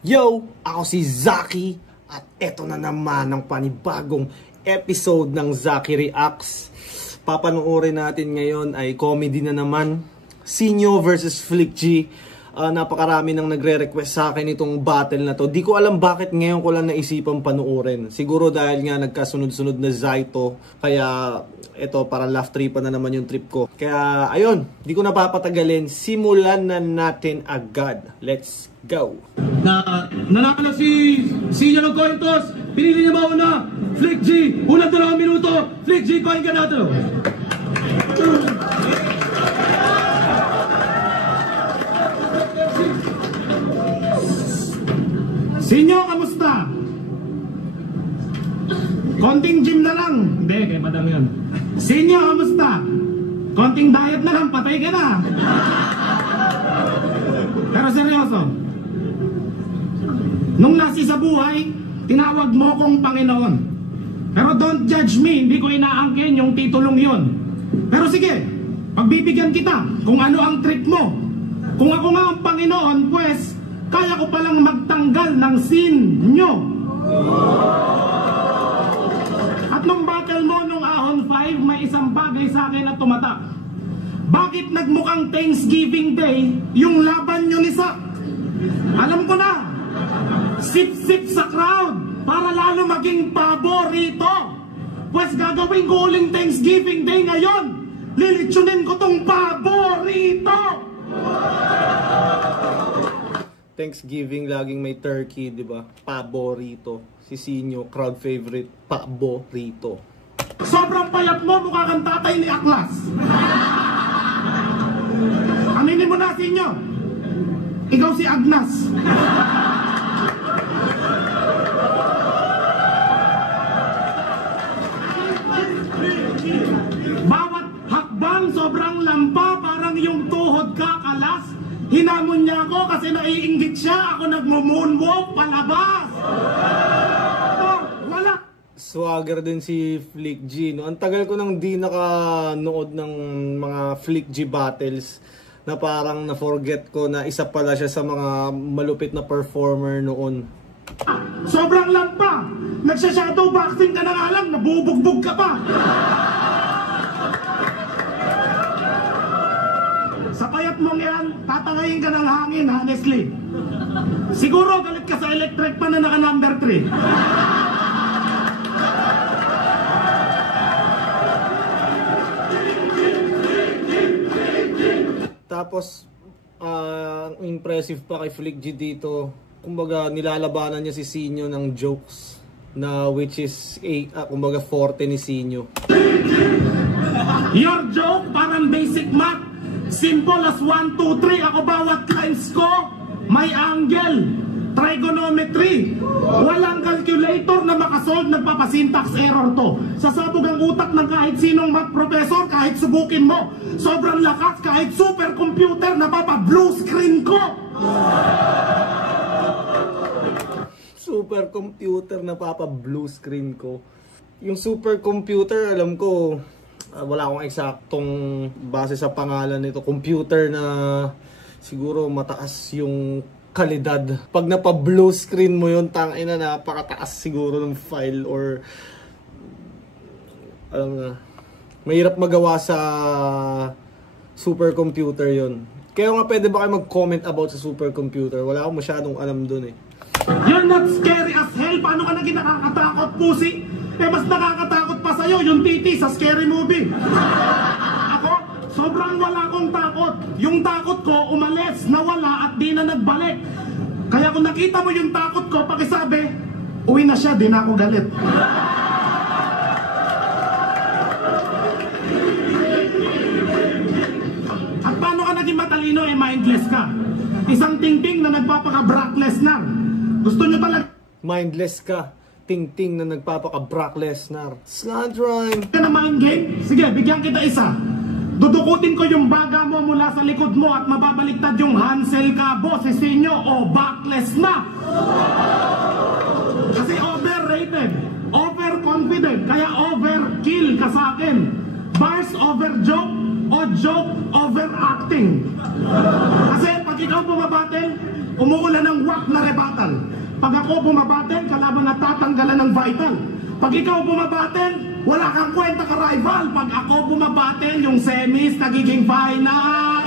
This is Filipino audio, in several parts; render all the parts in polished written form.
Yo! Ako si Zaki at eto na naman ang panibagong episode ng Zaki Reacts. Papanoorin natin ngayon ay comedy na naman. Sinyo versus Flick G. Napakarami nang nagre-request sa akin itong battle na to. Di ko alam bakit ngayon ko lang naisipang panuorin. Siguro dahil nga nagkasunod-sunod na Zaito. Kaya ito parang laugh tripan na naman yung trip ko. Kaya ayun, di ko napapatagalin. Simulan na natin agad. Let's go! Nanalo si Sinyo ng coin toss. Pinili niya ba una? Flick G. Unang 2 minuto. Flick G, coin ka natin. Sinyo, kamusta? Konting gym na lang. Hindi, kay madam yun. Sinyo, kamusta? Konting diet na lang, patay ka na. Pero seryoso, nung lasi sa buhay, tinawag mo kong Panginoon. Pero don't judge me, hindi ko inaangkin yung titulong yun. Pero sige, pagbibigyan kita kung ano ang trick mo. Kung ako nga ang Panginoon, pues, kaya ko palang magtanggal ng sin nyo. At nung battle mo nung Ahon 5, may isang bagay sa akin na tumatak. Bakit nagmukhang Thanksgiving Day yung laban nyo ni Sak? Alam ko na, sip-sip sa crowd para lalo maging paborito. Pues gagawin ko uling Thanksgiving Day ngayon. Lilitsunin ko tong paborito. Thanksgiving laging may turkey, di ba? Paborito. Si Sinyo, crowd favorite, paborito. Sobrang payat mo, mukha kang tatay ni Aklas. Aminin mo na, Sinyo. Ikaw si Agnas. Bawat hakbang sobrang lampa, parang yung tuhod kakalas. Hinamon niya ako kasi naiinggit siya. Ako nagmo-moonwalk palabas. Wala. Swagger din si Flick G, no? Ang tagal ko nang di nakanood ng mga Flick G battles na parang na-forget ko na isa pala siya sa mga malupit na performer noon. Sobrang lampa. Nagsha-shadow boxing ka na nga lang. Nabubugbog ka pa. Sa payat mong yan, tatangayin ka ng hangin, honestly. Siguro galit ka sa electric pa na naka number 3. Tapos, impressive pa kay Flick G dito. Kumbaga, nilalabanan niya si Sinyo ng jokes na which is, kumbaga, forte ni Sinyo. Your joke, parang basic math. Simple as 1, 2, 3. Ako bawat lines ko, may angle. Trigonometry. Walang calculator na makasolve, nagpapasyntax error to. Sasabog ang utak ng kahit sinong math professor, kahit subukin mo. Sobrang lakas, kahit supercomputer, napapa-blue screen ko. Supercomputer, napapa-blue screen ko. Yung supercomputer, alam ko, wala akong eksaktong base sa pangalan nito. Computer na siguro mataas yung kalidad. Pag napa-blue screen mo yun, tangina, napakataas siguro ng file or alam na, mahirap magawa sa supercomputer yun. Kaya nga pwede ba kayo mag-comment about sa supercomputer? Wala akong masyadong alam dun eh. You're not scary as hell. Paano ka naging nakakatakot, pussy? Eh mas nakakatakot pa sa'yo yung titi sa scary movie. Ako, sobrang wala akong takot. Yung takot ko, umalis, nawala at di na nagbalik. Kaya kung nakita mo yung takot ko, pakisabi, uwi na siya, di na ako galit. At paano ka naging matalino, eh mindless ka? Isang tingting na nagpapaka-Brock Lesnar. Gusto nyo talaga mindless ka, ting-ting na nagpapaka-Brock Lesnar. Slant rhyme. na mind game? Sige, bigyan kita isa. Dudukutin ko yung baga mo mula sa likod mo at mababaliktad yung Hansel Cabo, si Sinyo o backless na. Kasi overrated, overconfident, kaya overkill ka sa akin. Bars over joke o joke over acting. Kasi pag ikaw bumabattle, umuulan ng wak na rebuttal. Pag ako bumabatel, kalaban na tatanggalan ng vital. Pag ikaw bumabatel, wala kang kwenta ka rival. Pag ako bumabatel, yung semis nagiging final.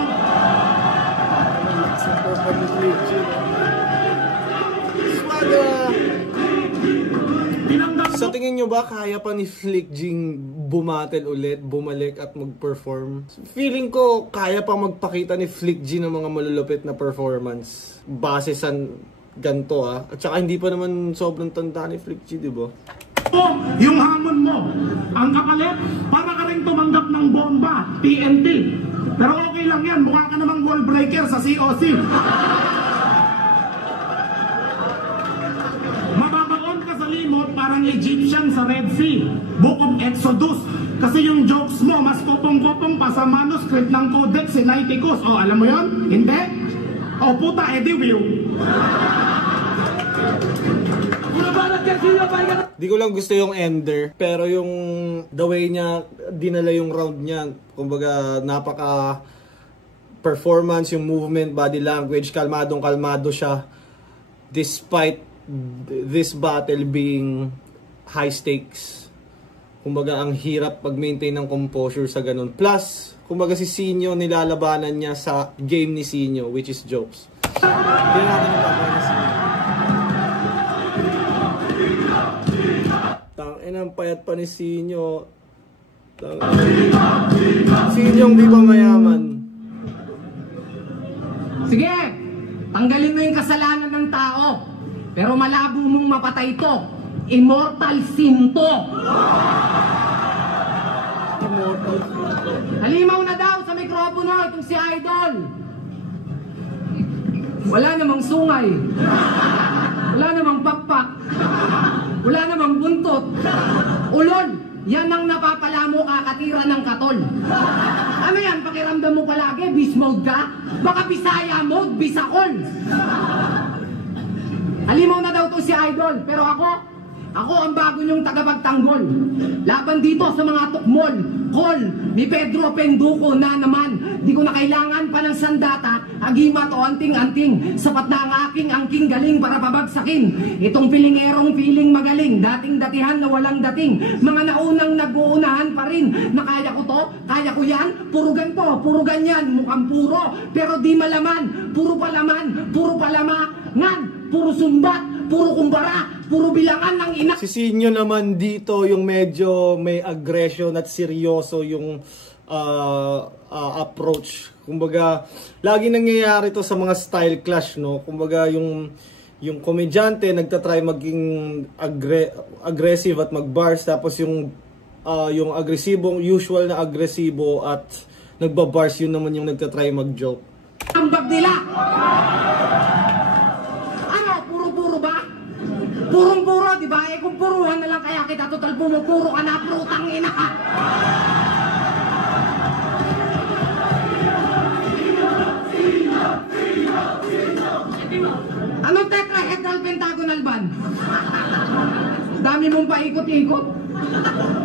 Sa tingin nyo ba kaya pa ni Flick Jing bumatel ulit, bumalik at mag-perform? Feeling ko kaya pa magpakita ni Flick Jing ng mga malulupit na performance base sa ganto At saka hindi pa naman sobrang tanda ni Flick Jing, di ba? Yung hamon mo, ang kapalit, para ka rin tumanggap ng bomba, TNT. Pero okay lang yan, mukha ka namang wall breaker sa COC. Mababaon ka sa limot, parang Egyptian sa Red Sea, Book of Exodus. Kasi yung jokes mo, mas kopong-kopong pa sa manuscript ng Codex Sinaiticus. O, alam mo yon? Hindi? O, puta, edi will. Di ko lang gusto yung ender, pero yung the way niya dinala yung round niya, kumbaga napaka performance, yung movement, body language, kalmadong-kalmado siya despite this battle being high stakes. Kumbaga ang hirap pag-maintain ng composure sa ganun. Plus, kumbaga si Sinyo nilalabanan niya sa game ni Sinyo, which is jokes. Hindi natin nalabanan si Sinyo. Ang payat pa ni Sinyo. Sinyong di pa mayaman. Sige, tanggalin mo yung kasalanan ng tao. Pero malabo mong mapatay ito. Immortal sin to. Immortal sin to. Halimaw na daw sa mikropono itong si Idol. Wala namang sungay. Wala namang pakpak. Wala namang buntot. Ulol, yan ang napapala mo kakatira ng katol. Ano yan, pakiramdam mo palagi, beast mode ka? Baka Bisaya mode, Bisakol. Halimaw na daw to si Idol, pero ako ang bago niyong tagapagtanggol. Laban dito sa mga tukmol, call, ni Pedro Penduko na naman. Di ko na kailangan pa ng sandata, agima to anting-anting. Sapat na ang aking angking galing para pabagsakin. Itong pilingerong feeling magaling, dating-datihan na walang dating. Mga naunang nag-uunahan pa rin, na kaya ko to, kaya ko yan, puro ganto, puro ganyan, mukhang puro, pero di malaman, puro palaman, puro palamangan, puro sumbat, puro kumbara, puro bilangan ng ina. Si Sinyo naman dito yung medyo may aggression at seryoso yung approach. Kumbaga, lagi nangyayari to sa mga style clash, no? Kumbaga, yung komedyante nagtatry maging aggressive at mag-bars, tapos yung agresibong, usual na agresibo at nagbabars, yun naman yung nagtatry mag-joke. Ambag nila! Ano, puro-puro ba? Purong-puro, di ba? Eh kung puruhan na lang kaya kita, total pumupuro ka na, putang ina ka! Anong tetrahedral pentagonal band? Dami mong paikot-ikot.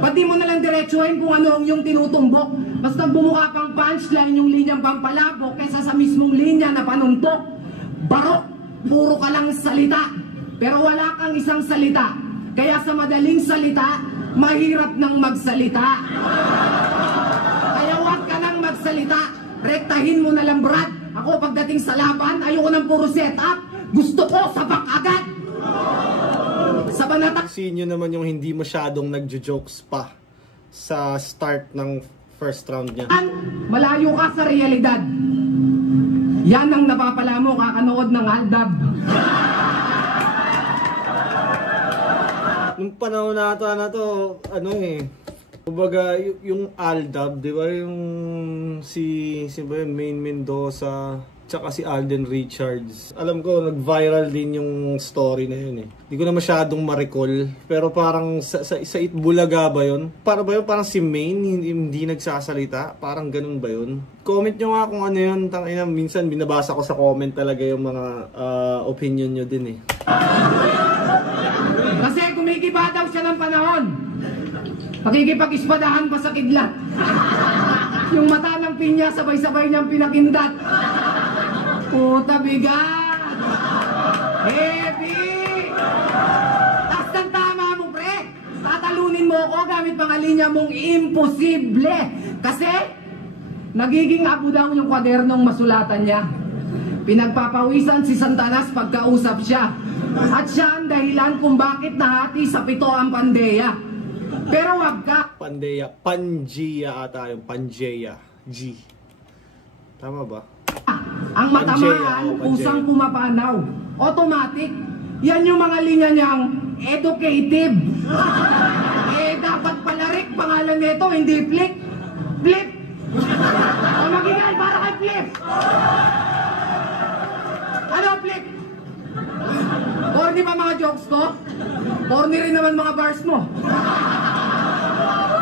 Pati mo nalang diretsuhin kung ano yung tinutumbok. Basta bumuka pang punchline yung linyang pampalabok kaysa sa mismong linya na panuntok. Barok, puro ka lang salita, pero wala kang isang salita. Kaya sa madaling salita, mahirap nang magsalita. Kaya huwag ka nang magsalita, rektahin mo na lang, Brad. Ako pagdating sa laban, ayoko ng puro setup. Gusto ko sabak agad. Sa banata. Sinyo naman yung hindi masyadong nagjo-jokes pa sa start ng first round niya. Malayo ka sa realidad. Yan ang napapala mo kakanood ng Aldab. Nung panahon na to, ano kumbaga, yung Aldab, di ba, yung si ba yun, Main Mendoza, tsaka si Alden Richards. Alam ko, nag-viral din yung story na yun Hindi ko na masyadong ma-recall, pero parang sa Itbulaga ba yun? Para ba yun, parang si Main hindi nagsasalita? Parang ganun ba yun? Comment nyo nga kung ano yun. Tangina, minsan binabasa ko sa comment talaga yung mga opinion nyo din Kasi kumikiba daw siya ng panahon. Pakikipag-ispadahan pa sa kidlat. Yung mata ng pinya, sabay-sabay niyang pinakindat. Puta bigat! Heavy! Tas ng tama mo, pre! Tatalunin mo ako gamit mga linya mong imposible. Kasi, nagiging abo daw yung kwadernong masulatan niya. Pinagpapawisan si Santanas pagkausap siya. At siya ang dahilan kung bakit nahati sa 7 ang Pandeya. Pero wag ka. Pandeya. Pangea ata yung Pangea. G. Tama ba? Ang matamaan, Pangea, pusang pumapanaw. Automatic. Yan yung mga linya niyang educative. Dapat pala Rick, pangalan nito, hindi Flip. Flip! O magingay, para kay Flip! Ano, Flip? Corny ba mga jokes ko? Corny rin naman mga bars mo.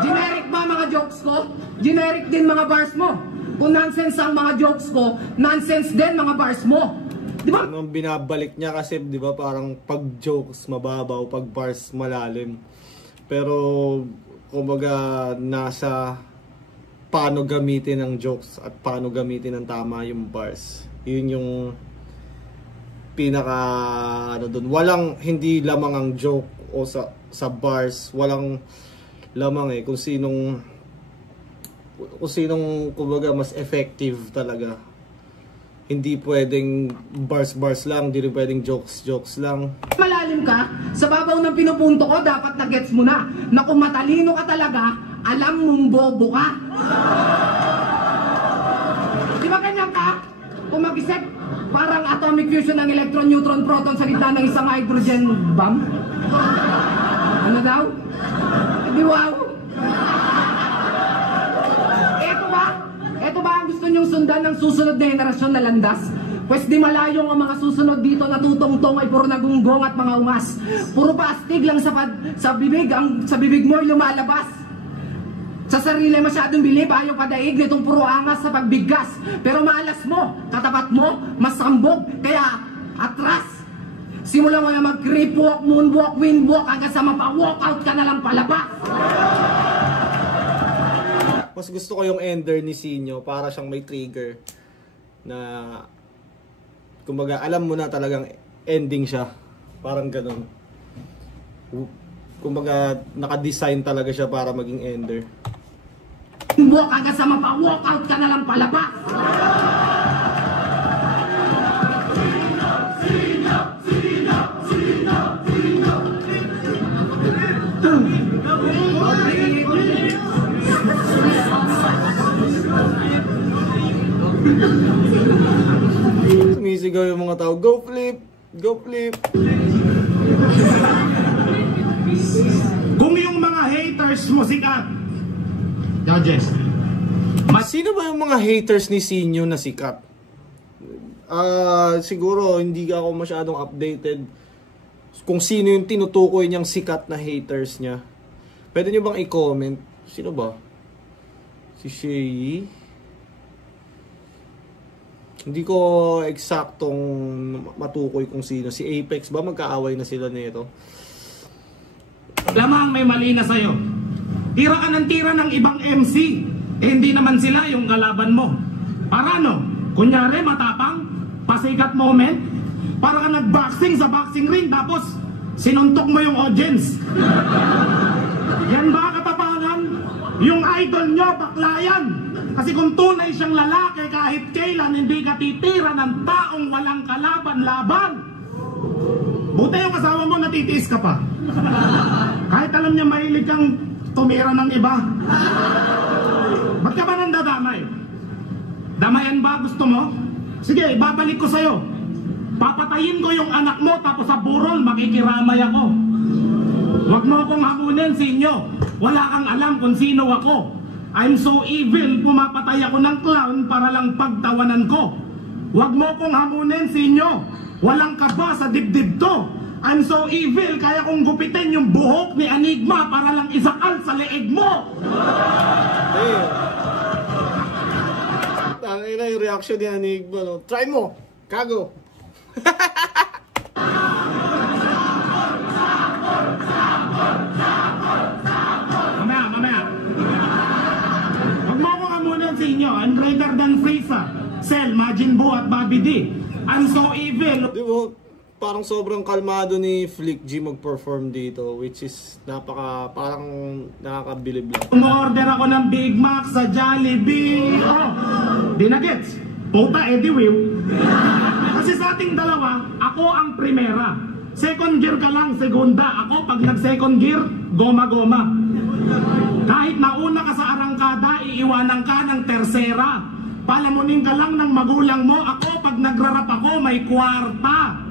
Generic ba mga jokes ko? Generic din mga bars mo. Kung nonsense ang mga jokes ko, nonsense din mga bars mo. Di ba? Anong binabalik niya kasi, di ba, parang pag jokes mababaw, pag bars malalim. Pero, kumbaga, nasa paano gamitin ang jokes at paano gamitin ang tama yung bars. Yun yung pinaka, ano dun. Walang, hindi lamang ang joke o sa bars. Walang lamang kung sinong kumbaga mas effective talaga. Hindi pwedeng bars lang, hindi rin pwedeng jokes lang. Malalim ka, sa babaw ng pinupunto ko, dapat na-gets mo na kung matalino ka talaga, alam mong bobo ka. Di ba ganyan ka? Kung mag-isip, parang atomic fusion ng electron, neutron, proton sa gitna ng isang hydrogen bomb. Ano daw? Di wow? Ito ba ang gusto nyong sundan ng susunod na henerasyon na landas? Pwes di malayong ang mga susunod dito na tutong-tong ay puro nagunggong at mga ungas. Puro pastig lang sa bibig, sa bibig mo'y lumalabas. Sa sarili masyadong bilib, ayaw padaig nitong puro angas sa pagbigkas. Pero malas mo, katapat mo, masambog, kaya atras. Simulan mo na mag-creep walk, moonwalk, windwalk, hanggang sa mapa-walkout ka na lang palabas. Mas gusto ko yung ender ni Sinyo, para siyang may trigger na kumbaga alam mo na talagang ending siya. Parang ganun. Kumbaga naka-design talaga siya para maging ender. Walk hanggang sa mapa-walkout ka na lang palabas. Sumisigaw yung mga tao, go flip! Go flip! Kung yung mga haters mo sikat, judges, Sino ba yung mga haters ni Sinyo na sikat? Siguro hindi ako masyadong updated kung sino yung tinutukoy niyang sikat na haters niya. Pwede niyo bang i-comment? Sino ba? Si Shay? Hindi ko eksaktong matukoy kung sino. Si Apex ba? Magkaaway na sila nito. lamang may mali na sa'yo. Tira ka ng tira ng ibang MC. Hindi naman sila yung kalaban mo. Para ano? Kunyari matapang, pasikat moment, para ka nag-boxing sa boxing ring tapos sinuntok mo yung audience. Yan ba katapangan? Yung idol nyo, bakla yan. Kasi kung tunay siyang lalaki, kahit kailan hindi ka titira ng taong walang kalaban-laban. Buti yung asawa mo natitiis ka pa. Kahit alam niya mahilig kang tumira ng iba. Ba't ka ba nandadamay? Damayan ba gusto mo? Sige, babalik ko sa'yo. Papatayin ko yung anak mo tapos sa burol makikiramay ako. Huwag mo akong hamunin, Sinyo. Wala kang alam kung sino ako. I'm so evil, pumapatay ako ng clown para lang pagtawanan ko. Huwag mo akong hamunin, Sinyo. Walang kaba sa dibdib to. I'm so evil, kaya kong gupitin yung buhok ni Enigma para lang isakal sa leeg mo. Tangay na yung reaction ni Enigma, no? Try mo! Kago! Mamaya. Huwag mo akong hamunin, Sinyo. I'm greater than Frieza, Cell, Majin Buu at Bobby D. I'm so evil. Di ba? parang sobrang kalmado ni Flick G mag-perform dito, which is parang nakakabilib lang. Umorder ako ng Big Mac sa Jollibee. Oh, di na gets. Puta, Eddie Will. Kasi sa ating dalawa, ako ang primera. Second gear ka lang, segunda. Ako, pag nag-second gear, goma-goma. Kahit nauna ka sa arangkada, iiwanan ka ng tersera. Palamunin ka lang ng magulang mo. Ako, pag nagrarap ako, may kwarta.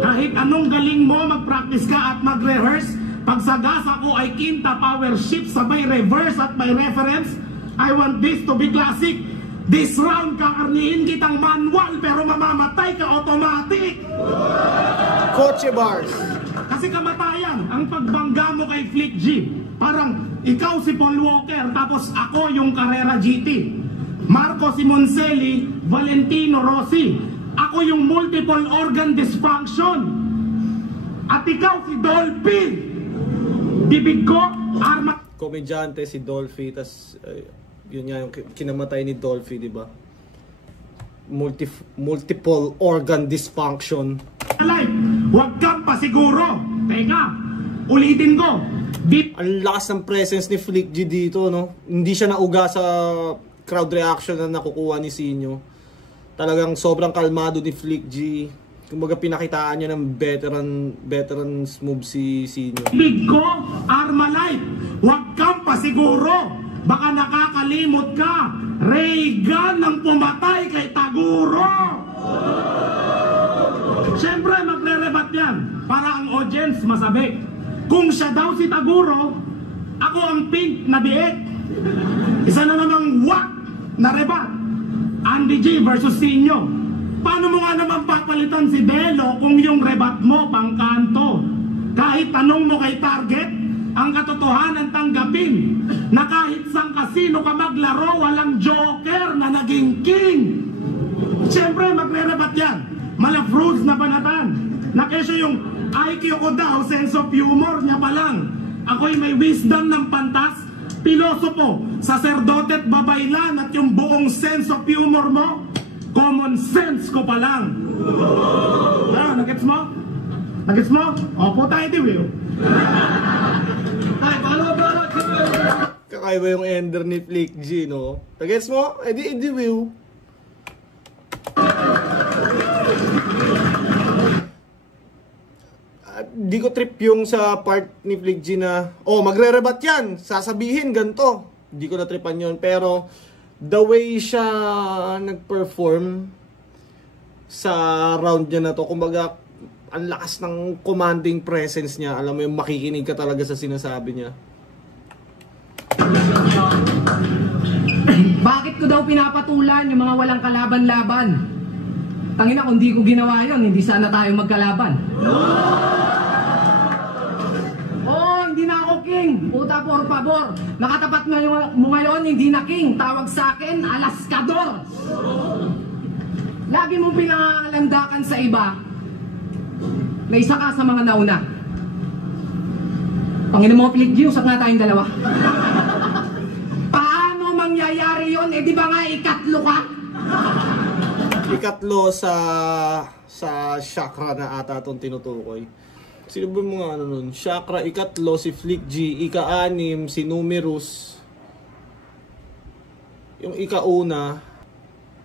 Kahit anong galing mo, mag-practice ka at mag-rehearse. Pag sagas ako ay quinta power shift, sabay reverse at may reference. I want this to be classic. This round, kakarnihin kitang manual, pero mamamatay ka automatic. Kotse bars. Kasi kamatayan ang pagbangga mo kay Flick G. Parang ikaw si Paul Walker, tapos ako yung Carrera GT. Marco Simoncelli, Valentino Rossi. Ako yung multiple organ dysfunction. At ikaw si Dolphy. Bibig ko, arma... Komedyante si Dolphy, tas yun nga yung kinamatay ni Dolphy, di ba? Multiple organ dysfunction. Alive, huwag kang pasiguro. Teka, ulitin ko. Ang lakas ng presence ni Flick G dito, no? Hindi siya nauga sa crowd reaction na nakukuha ni Sinyo. Talagang sobrang kalmado ni Flick G. Kumbaga pinakitaan niya ng veteran's move si Sinyo. Big ko, Armalite, huwag kang pasiguro. Baka nakakalimot ka. Reagan ang pumatay kay Taguro. Siyempre magre-rebat yan para ang audience masabi. Kung siya daw si Taguro, ako ang pink na biik. Isa na namang wak na rebat. Andy G versus Sinyo. Paano mo nga naman papalitan si Delo kung yung rebat mo pang kanto? Kahit tanong mo kay Target, ang katotohanan tanggapin na kahit sang kasino ka maglaro, walang joker na naging king. Siyempre magre-rebat yan. Malafruits na banatan. Na kesyo yung IQ ko daw, sense of humor niya pa lang. Ako'y may wisdom ng pantas, pilosopo, saserdote at babaylan, at yung buong sense of humor mo, common sense ko pa lang. Nagets mo? Nagets mo? Opo tayo, di Will. Kakaiba yung ender ni Flick G, no? Nagets mo? Edi will. Di ko trip yung sa part ni Flick G na, oh, magre-rebat yan, sasabihin ganito. Di ko na tripan yun, pero the way siya nag-perform sa round niya na to, kumbaga, ang lakas ng commanding presence niya. Alam mo yung makikinig ka talaga sa sinasabi niya. Bakit ko daw pinapatulan yung mga walang kalaban-laban? Tangina, kung di ko ginawa yun, hindi sana tayo magkalaban. Hindi na ako king. Puta, por favor. Nakatapat mo ngayon, hindi na king. Tawag sa akin, alaskador. Lagi mong pinangalandakan sa iba na isa ka sa mga nauna. Panginoon mo, Flick G, usap nga tayong dalawa. Paano mangyayari yun? Eh di ba nga ikatlo ka? Ikatlo sa chakra na ata itong tinutukoy. Sino ba mga ano nun? Chakra ikatlo, si Flick G. Ika-anim, si Numerous. Yung ika-una,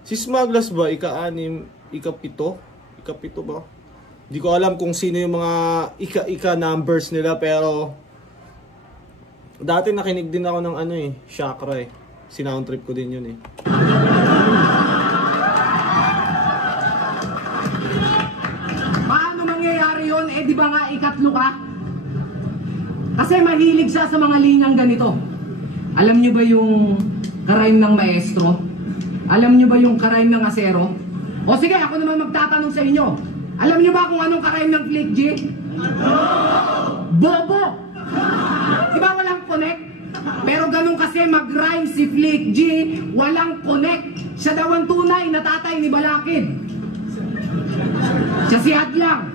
si Smaglas ba? Ika-anim, ika-pito? Ika-pito ba? Di ko alam kung sino yung mga ika-ika numbers nila, pero dati nakinig din ako ng ano chakra eh. Sinound trip ko din yun eh. Paano mangyayari yun? Eh di ba nga ikatlo ka? Kasi mahilig siya sa mga linyang ganito. Alam nyo ba yung karayom ng maestro? Alam nyo ba yung karayom ng asero? O sige, ako naman magtatanong sa inyo. Alam nyo ba kung anong karayom ng Flick G? Bobo! Di ba walang connect? Pero ganun kasi mag-rhyme si Flick G, walang connect. Siya daw ang tunay na tatay ni Balakid. Siya si Hadlang.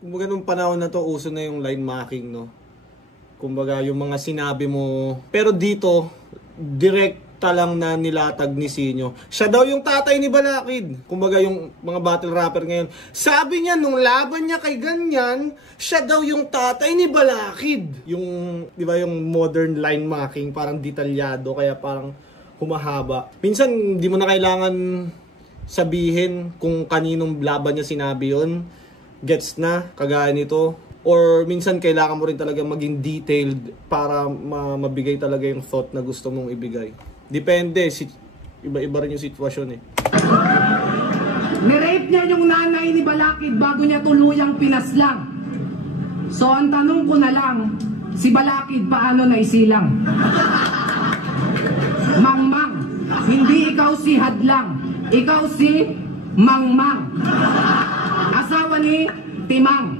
Kumbaga nung panahon na to, uso na yung line marking, no? Kumbaga yung mga sinabi mo. Pero dito, direct talang na nilatag ni Sinyo. Siya daw yung tatay ni Balakid. Kumbaga yung mga battle rapper ngayon. Sabi niya nung laban niya kay ganyan, siya daw yung tatay ni Balakid. Yung, di ba, yung modern line marking, parang detalyado, kaya parang humahaba. Minsan, hindi mo na kailangan sabihin kung kaninong laban niya sinabi yun. Gets na, kagaya nito. Or minsan kailangan mo rin talaga maging detailed para mabigay talaga yung thought na gusto mong ibigay. Depende, iba-iba rin yung sitwasyon eh. Nirape niya yung nanay ni Balakid bago niya tuluyang pinaslang. So ang tanong ko na lang, si Balakid paano naisilang? Mangmang, hindi ikaw si Hadlang, ikaw si Mangmang. Asawa ni Timang.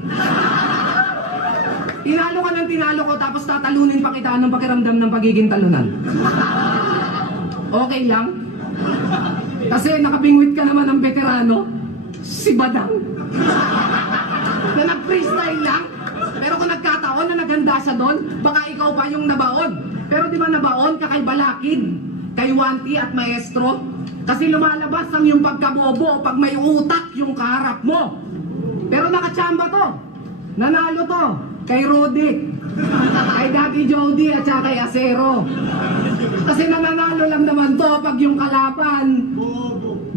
Tinalo ka ng tinalo ko tapos tatalunin pa kita, anong pakiramdam ng pagiging talunan? Okay lang? Kasi nakabingwit ka naman ng veterano, si Badang. Na nag-freestyle lang. Pero kung nagkataon na naganda siya doon, baka ikaw pa yung nabaon. Pero di ba nabaon ka kay Balakid, kay Wanti at Maestro? Kasi lumalabas ang yung pagkabobo pag may utak yung kaharap mo. Pero nakachamba to. Nanalo to. Kay Rodic, kay Daddy Jody at saka kay Acero. Kasi nananalo lang naman to pag yung kalaban.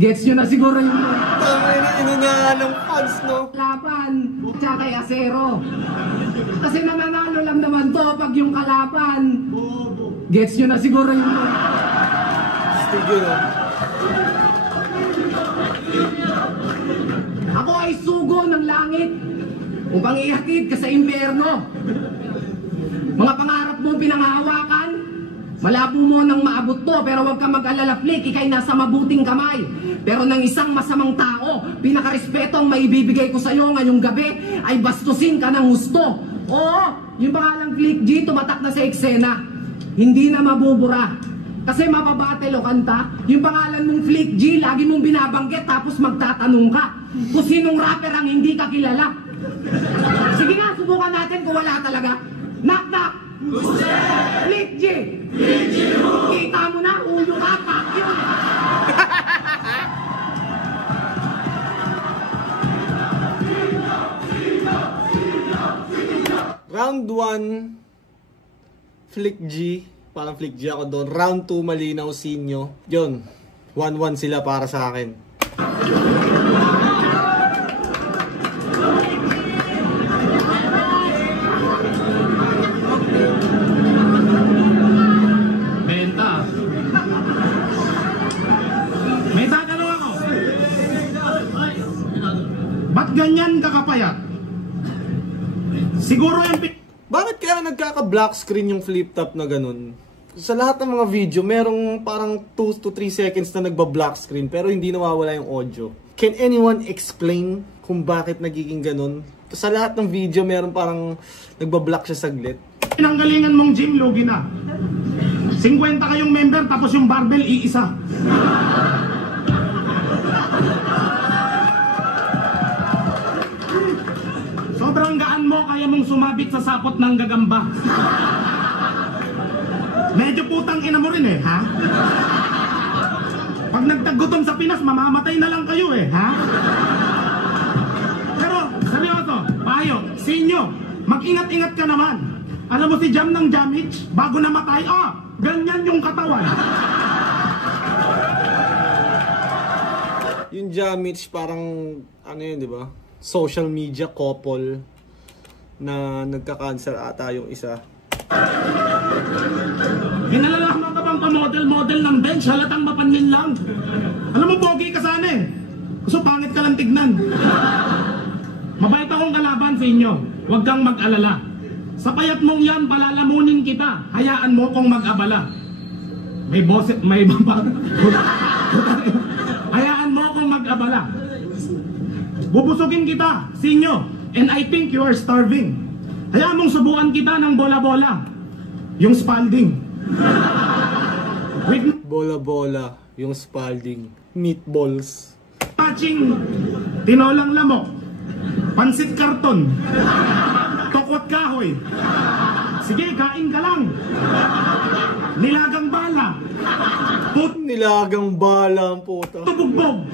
Gets nyo na siguro yung Tama na, inunyahan ng fans, no? kalaban at saka kay Acero. Kasi nananalo lang naman to pag yung kalaban. Gets nyo na siguro yung Studio, no? Ako ay sugo ng langit upang ihatid ka sa impyerno. Mga pangarap mo pinanghahawakan, malabo mo nang maabot to, pero huwag kang mag-alala, Flick, ikay nasa mabuting kamay. Pero ng isang masamang tao, pinakarespeto ang maibibigay ko sa iyo ngayong gabi ay bastusin ka ng gusto. Oo, yung pangalang Flick G tumatak na sa eksena. Hindi na mabubura. Kasi mapabattle o kanta, yung pangalan mong Flick G, lagi mong binabanggit tapos magtatanong ka kung sinong rapper ang hindi ka kilala. Sige nga, subukan natin kung wala talaga. Knock knock! Flick G! Kita mo na, ulo ka, pak yun! Round 1, Flick G. Parang Flick G ako doon. Round 2, Malinaw, Sinyo. Yun, 1-1 sila para sa akin. Benta. May tatanong ako. Ba't ganyan kakapayat? Siguro yung Bakit kaya nagkaka-black screen yung flip top na ganun? Sa lahat ng mga video, merong parang 2 to 3 seconds na nagba-black screen pero hindi nawawala yung audio. Can anyone explain kung bakit nagiging ganun? Sa lahat ng video, meron parang nagba-black siya saglit. pinanggalingan mong gym, lugi na. 50 kayong member tapos yung barbell iisa. Sobrang gaan mo, kaya mong sumabit sa sapot ng gagamba. Medyo putang ina mo rin eh, ha? Pag nagtagutom sa Pinas, mamamatay na lang kayo eh, ha? Pero, seryoso, payo, Sinyo, mag-ingat-ingat ka naman. Alam mo si Jam ng Jamich, bago namatay, ganyan yung katawan. Yung Jamich parang, ano yun, di ba? Social media couple na nagka-cancer ata yung isa. Hinalalaman ka bang pa-model-model ng bench, halatang mapanlin lang. Alam mo, pogi ka sana eh. Gusto pangit ka lang tignan. Mabait akong kalaban sa inyo. Huwag kang mag-alala. Sa payat mong yan, palalamunin kita. Hayaan mo kong mag-abala. May boses, may baba. Hayaan mo kong mag-abala. Bubusugin kita, Sinyo, and I think you are starving. Hayaan mong subukan kita ng bola-bola. Yung Spalding. With Bola-bola, yung Spalding. Meatballs. matching tinolang lamok, pansit karton, tokot kahoy. Sige, kain ka lang. Nilagang bala. Nilagang bala ang puta. Tubugbog.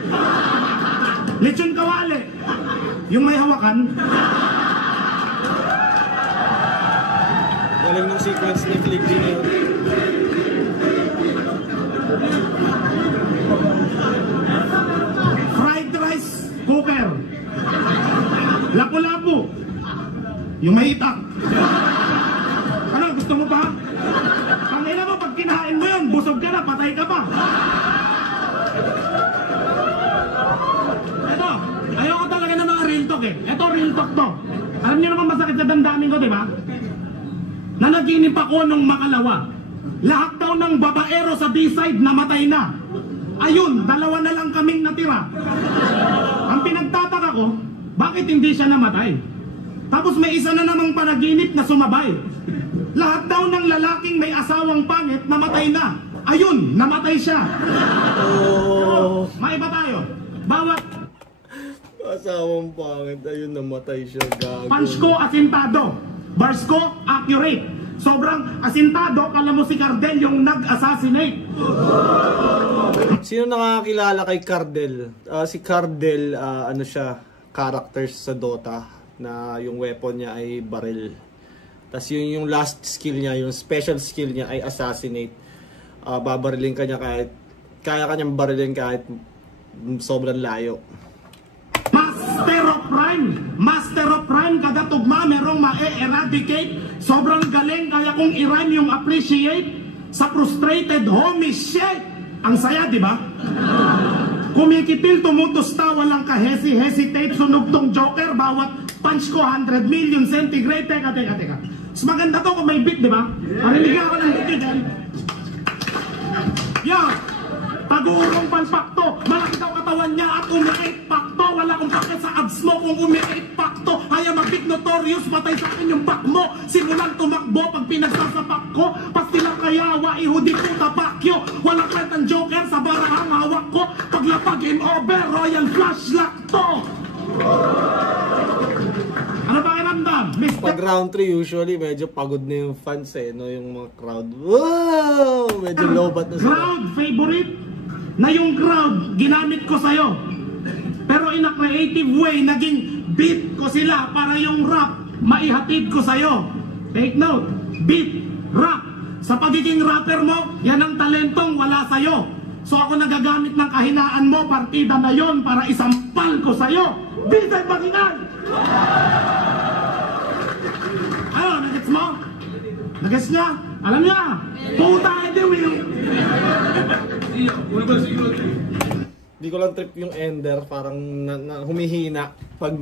Lechon kawali. Yung may hawakan. Galing ng sequence ni Click din yun. Fried rice cooker. Lapu-lapu. Yung may itak. Ano, gusto mo pa? Tangina mo, pag kinain mo yun, busog ka na, patay ka pa. Ito, ayoko talaga ng mga real talk eh. Ito, real talk to. Alam niyo naman masakit sa damdamin ko, di ba? Nanaginip ako nung makalawa. Lahat daw ng babaero sa B-side namatay na. Ayun, dalawa na lang kaming natira. Ang pinagtataka ko, bakit hindi siya namatay? Tapos may isa na namang panaginip na sumabay. Lahat daw ng lalaking may asawang pangit namatay na. Ayun, namatay siya. Oh. Maiba tayo. Bawat Asawang pangit, ayun namatay siya, gago. punch ko asintado. Bars ko accurate. Sobrang asintado, kala mo si Cardel yung nag-assassinate. Sino nakakilala kay Cardel? Si Cardel, ano siya, characters sa Dota na yung weapon niya ay baril. Tapos yung last skill niya, yung special skill niya ay assassinate. Babarilin ka niya kahit, kaya kanyang barilin kahit sobrang layo. Master of Rhyme, kada tugma merong ma-eradicate. Sobrang galing, kaya kong i-rhyme yung appreciate. Sa frustrated homie shit. Ang saya, di ba? Kumikitil, tumutusta, walang kahesi-hesitate. Sunog tong Joker, bawat punch ko 100 million centigrade. Teka. Mas maganda to kung may beat, di ba? Parinig ako ng beat dyan. Yeah! Tagurong palpakto, malaki daw katawan niya at umi-8 pakto. Wala kong pakit sa abs mo kung umi-8 pakto. Haya mag-big notorious, patay sa akin yung back mo. Simulan tumakbo pag pinagsasapak ko. Pastilang kayawa, ihudi ko tapakyo. Walang kwentang Joker sa barahang hawak ko. Paglapag game over, royal flash lock to. Ano ba kinamdam? Pag round 3 usually medyo pagod na yung fans eh, no? Yung mga crowd. Wow! Medyo lobat na sila. Crowd favorite na yung crowd ginamit ko sa'yo. Pero in a creative way, naging beat ko sila para yung rap maihatid ko sa'yo. Take note, beat, rap. Sa pagiging rapper mo, yan ang talentong wala sa'yo. So ako nagagamit ng kahinaan mo, partida na yon para isampal ko sa'yo. Bisan Bakingan! Ano, nagets mo? Nagets niya? Alam niya? Puta, hindi, Will. Di ko lang trip yung ender, parang humihina pag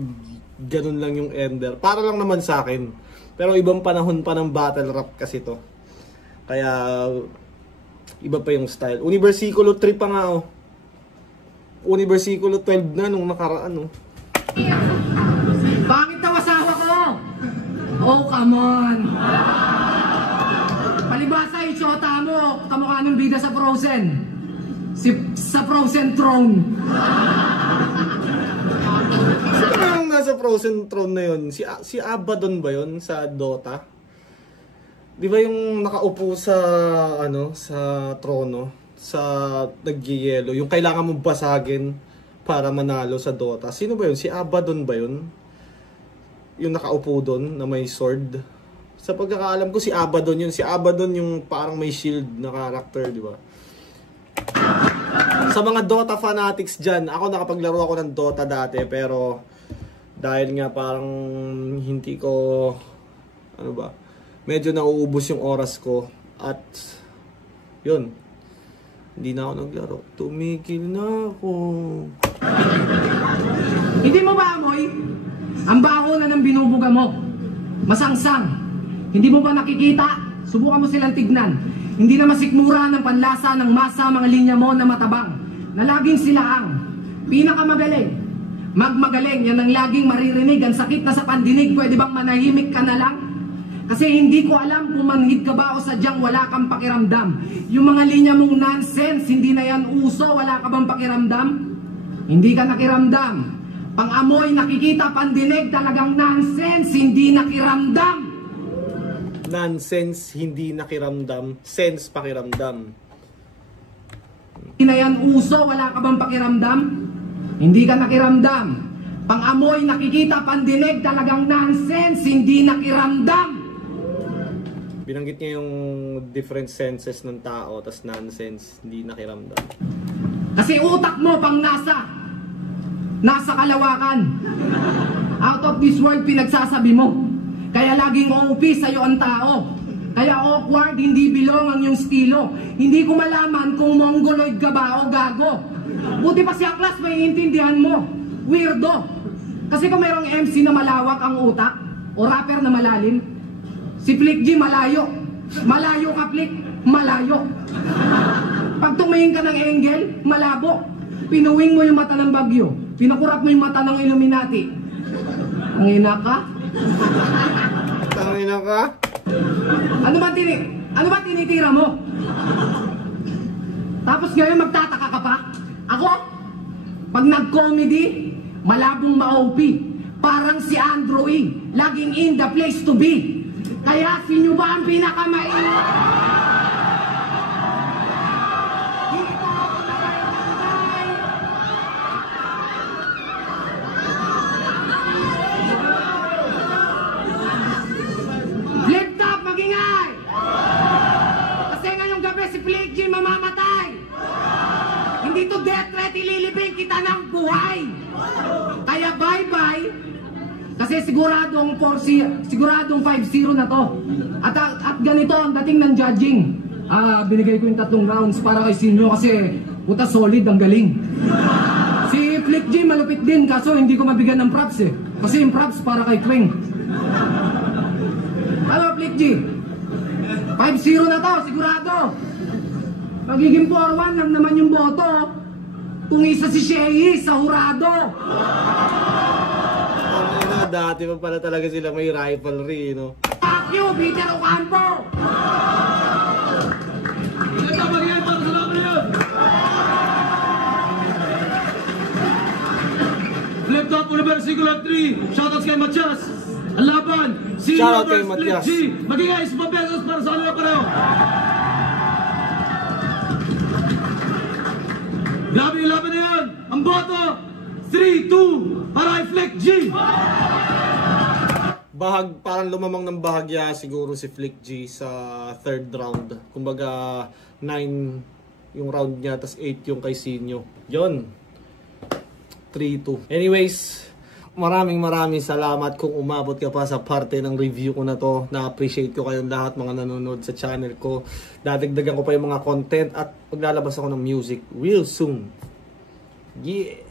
ganun lang yung ender. Para lang naman sa akin. Pero ibang panahon pa ng battle rap kasi to. Kaya iba pa yung style. Universiculo 3 pa nga oh. Universiculo 12 na nung nakaraan oh. Bakit daw asawa ko? Oh, come on. Palibasa yung shota mo, kamukha ng bida sa Frozen. Sa Frozen Throne. Sino yung nasa Frozen Throne na yun? Si Abaddon ba yun sa Dota? Di ba yung nakaupo sa sa trono, sa nagyayelo, yung kailangan mong basagin para manalo sa Dota? Sino ba yun? Si Abaddon ba yun? Yung nakaupo doon na may sword. Sa pagkakaalam ko si Abaddon yun. Si Abaddon yung parang may shield na character, di ba? Sa mga Dota fanatics dyan, ako nakapaglaro ako ng Dota dati, pero dahil nga parang hindi ko medyo nauubos yung oras ko at yun, hindi na ako naglaro. Tumigil na ako. Hindi mo ba amoy? Ang baho na ng binubuga mo. Masangsang. Hindi mo ba nakikita? Subukan mo silang tignan. Hindi na masikmura ng panlasa ng masa mga linya mo na matabang. Na laging sila ang pinakamagaling. Magmagaling, yan ang laging maririnig. Ang sakit na sa pandinig, pwede bang manahimik ka na lang? Kasi hindi ko alam kung manhid ka ba o sadyang wala kang pakiramdam. Yung mga linya mong nonsense, hindi na yan uso, wala ka bang pakiramdam? Hindi ka nakiramdam. Pang-amoy, nakikita, pandinig, talagang nonsense, hindi nakiramdam. Nonsense, hindi nakiramdam. Sense, pakiramdam. Hindi na yan uso, wala ka bang pakiramdam? Hindi ka nakiramdam. Pang-amoy, nakikita, pandinig, talagang nonsense, hindi nakiramdam. Binanggit niya yung different senses ng tao, tas nonsense, hindi nakiramdam. Kasi utak mo pang nasa kalawakan. Out of this world pinagsasabi mo. Kaya laging OP sa'yo ang tao. Kaya awkward, hindi bilong ang iyong estilo. Hindi ko malaman kung mongoloid ka ba o gago. Buti pa si Aklas may intindihan mo. Weirdo. Kasi kung mayroong MC na malawak ang utak, o rapper na malalim, si Flick G malayo. Malayo ka, Flick. Malayo. Pag tumingin ka ng angle, malabo. Pinuwing mo yung mata ng bagyo. Pinakurap mo yung mata ng Illuminati. Ang ina ka? Ang ina ka? Ano ba tinitira mo? Tapos ngayon magtataka ka pa? Ako? Pag nag-comedy, malabong ma-OP. Parang si Andrew E. Laging in the place to be. Kaya sinyo ba ang pinakamainit? Flip-top, magingay! Kasi ngayong gabi si Flick G mamamatay. Hindi to death threat, ililibing kita ng buhay. Kaya bye-bye. Kasi siguradong 5-0 na to. At ganito ang dating ng judging. Binigay ko yung 3 rounds para kay Sinyo kasi puta solid, ang galing. Si Flick G malupit din kaso hindi ko mabigyan ng props eh. Kasi yung props para kay Twing. Ano Flick G? 5-0 na to, sigurado. Magiging 4-1 lang naman yung boto. Kung isa si Shea sa hurado. Dati pa pala talaga sila may rivalry, no? Fuck you, Peter Ocampo! Ito, magiging para sa laban yun! Flip-top, University 3, shoutouts kay Matias! Ang laban, si Shoutout kay Robert Matias. Flick G! Magiging 10 pesos para sa kanila pareho! Grabe yung laban na yan! Ang boto, 3-2 para kay Flick G! Parang lumamang ng bahagya siguro si Flick G sa 3rd round. Kumbaga 9 yung round niya, tas 8 yung kay Sinyo. Yon. 3-2. Anyways, maraming salamat kung umabot ka pa sa parte ng review ko na to. Na-appreciate ko kayong lahat mga nanonood sa channel ko. Dadagdagan ko pa yung mga content at maglalabas ako ng music real soon. Yeah!